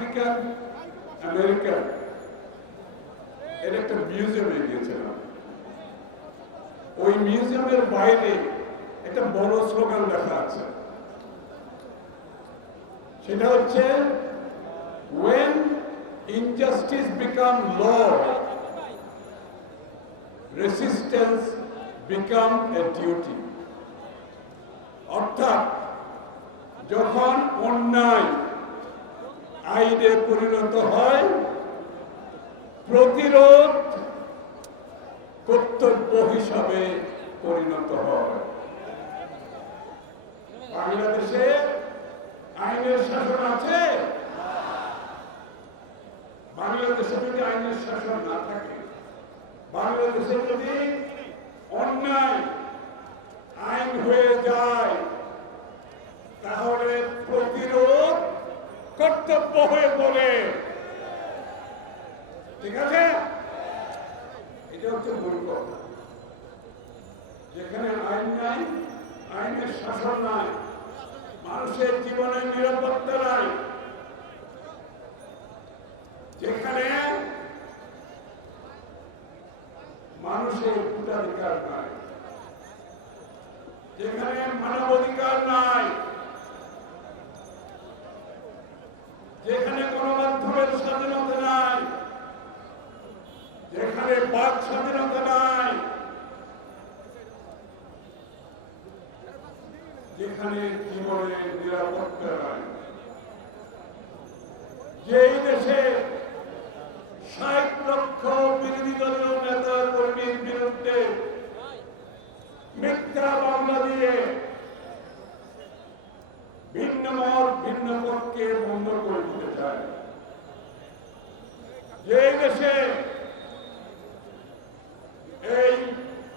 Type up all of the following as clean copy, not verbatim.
African American এর একটা মিউজিয়ামে গিয়েছিলাম। ওই মিউজিয়ামের বাইরে একটা বড় স্লোগান লেখা আছে, সেটা হচ্ছে when injustice become law, resistance become a duty। অর্থাৎ যখন অন্যায় আইনে পরিণত হয়, প্রতিরোধ কর্তব্য হিসাবে পরিণত হয়। বাংলাদেশে আইনের শাসন আছে। বাংলাদেশে যদি আইনের শাসন না থাকে, বাংলাদেশে যদি অন্যায় আইন হয়ে যায়, তাহলে প্রতিরোধ কর্তব্য হয়ে পড়ে। ঠিক আছে, এটা হচ্ছে মূল কথা। যেখানে আইন নাই, আইনের শাসন নাই, মানুষের জীবনের নিরাপত্তা নাই, যেখানে মানুষের ভোটাধিকার নাই, যেখানে মানবাধিকার নাই, যেখানে গণমাধ্যমের স্বাধীনতা নাই, যেখানে বাক স্বাধীনতা নাই, যেখানে জীবনের নিরাপত্তা নাই, যেই দেশে ৬০ লক্ষ বিরোধী দলীয় নেতা কর্মীর বিরুদ্ধে মিথ্যা মামলা দিয়ে ভিন্ন মত ভিন্ন পক্ষে বন্ধ করে দিতে চায়, যে দেশে এই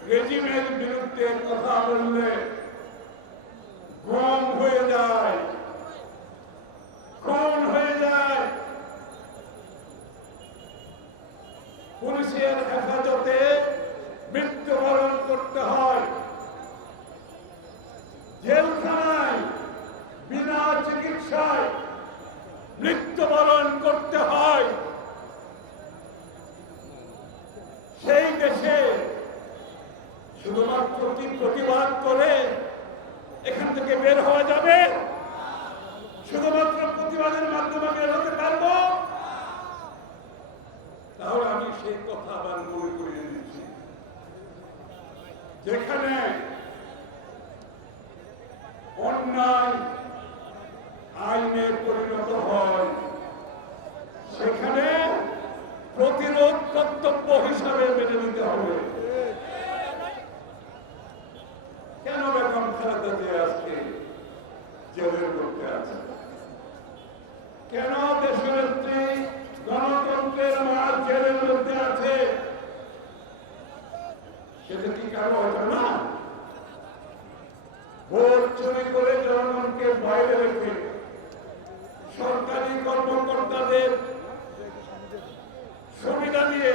রেজিমের বিরুদ্ধে কথা বললে গুম হয়ে যায়, খুন হয়ে যায়, পুলিশের হেফাজতে মৃত্যুবরণ করতে হয়, জেলখানায় বিনা চিকিৎসায় মৃত্যুবরণ করতে হয়, সেই দেশে শুধুমাত্র কি প্রতিবাদ করে এখান থেকে বের হওয়া যাবে? শুধুমাত্র প্রতিবাদের মাধ্যমে বের হতে পারবো? তাহলে আমি সেই কথা আবার মনে করিয়ে দিচ্ছি, যেখানে অন্যায় আইনে পরিণত হয়, সেখানে প্রতিরোধ কর্তব্য হিসাবে মেনে নিতে হবে। কেন বেগম খালেদা জিয়া আজকে জেলের মধ্যে আছে? কেন দেশনেত্রী গণতন্ত্রের মা জেলের মধ্যে আছে? সেটা কি কারো অজানা? ভোট চুরি করে জনগণকে বাইরে রেখে সরকারি কর্মকর্তাদের সুবিধা দিয়ে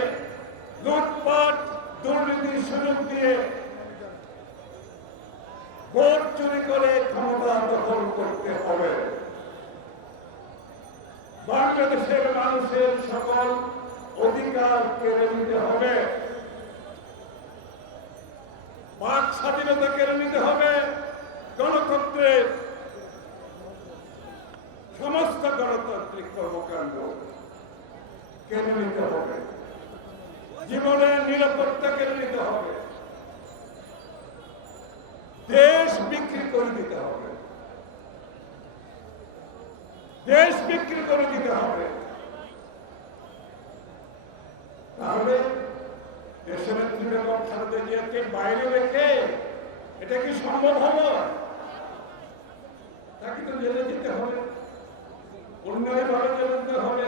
লুটপাট দুর্নীতির সুযোগ দিয়ে ভোট চুরি করে ক্ষমতা দখল করতে হবে। বাংলাদেশের মানুষের সকল অধিকার কেড়ে নিতে হবে, বাক স্বাধীনতা কেড়ে নিতে হবে, গণতন্ত্রের সমস্ত গণতান্ত্রিক কর্মকাণ্ড কেড়ে নিতে হবে, জীবনের নিরাপত্তা কেড়ে নিতে হবে, দেশ বিক্রি করে দিতে হবে, দেশ বিক্রি করে দিতে হবে। তাহলে দেশের নেত্রী বেগম খালেদা জিয়াকে বাইরে রেখে এটা কি সম্ভব হবে? তাকে তো জেলে যেতে হবে, অন্যায়ভাবে জেলে যেতে হবে।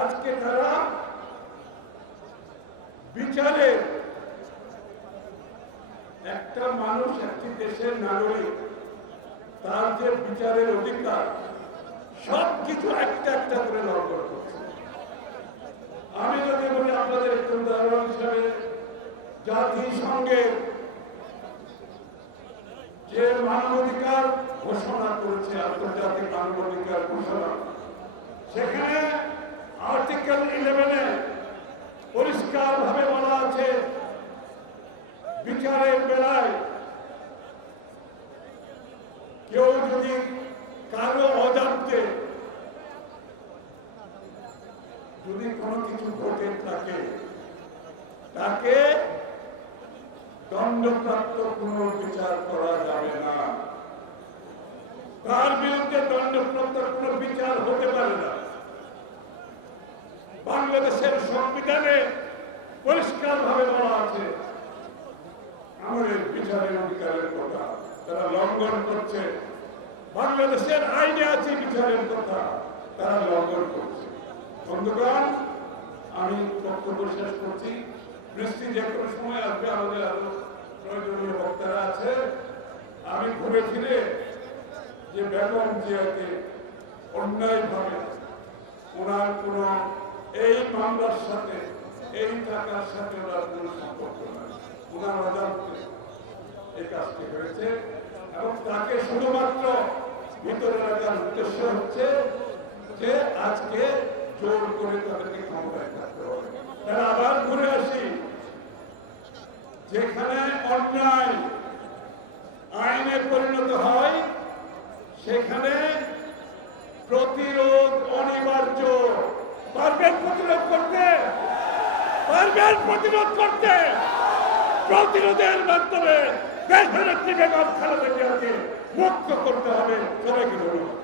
আজকে তারা বিচারে একটা মানুষ, একটি দেশের নাগরিক, তার যে বিচারের অধিকার, সবকিছু একটা একটা করে লঙ্ঘন করছে। আমি যদি বলি আপনাদের একটু উদাহরণ হিসাবে, জাতিসংঘের যে মানবাধিকার ঘোষণা করেছে, আন্তর্জাতিক মানবাধিকার ঘোষণা, সেখানে আর্টিকেল 11-এ পরিষ্কার ভাবে বলা আছে বিচারের বেলায় কেউ যদি কারো অজান্তে যদি কোনো কিছু ঘটে থাকে তাকে দণ্ডপ্রাপ্ত পুনর্বিচার করা যাবে না, তার বিরুদ্ধে দণ্ডপ্রাপ্ত কোনো বিচার হতে পারে না। বাংলাদেশের সংবিধানে পরিষ্কার ভাবে বলা আছে আমাদের বিচারের অধিকারের কথা তারা লঙ্ঘন করছে। বাংলাদেশের আইনে আছে বিচারের কথা, তারা লঙ্ঘন করছে। বন্ধুগণ, আমি বক্তব্য শেষ করছি। বৃষ্টি যে কোনো সময় আসবে, আমাদের আরো প্রয়োজনীয় বক্তারা আছে। আমি ঘুরে ফিরে যে বেগম জিয়াকে অন্যায়ভাবে ওনার কোন এই মামলার সাথে, এই টাকার সাথে ওনার কোন সম্পর্ক নাই, ওনার অজান্তে এই কাজটি হয়েছে এবং তাকে শুধুমাত্র ভিতরে রাখার উদ্দেশ্য হচ্ছে যে আজকে জোর করে তাদেরকে ক্ষমতায় থাকতে হবে। তারা আবার ঘুরে আসি, যেখানে অন্যায় আইনে পরিণত হয় সেখানে প্রতিরোধ অনিবার্য। পারবেন প্রতিরোধ করতে? পারবেন প্রতিরোধ করতে? প্রতিরোধের মাধ্যমে দেশের একটি বেগম খালেদা জিয়াকে মুক্ত করতে হবে। সবাইকে ধন্যবাদ।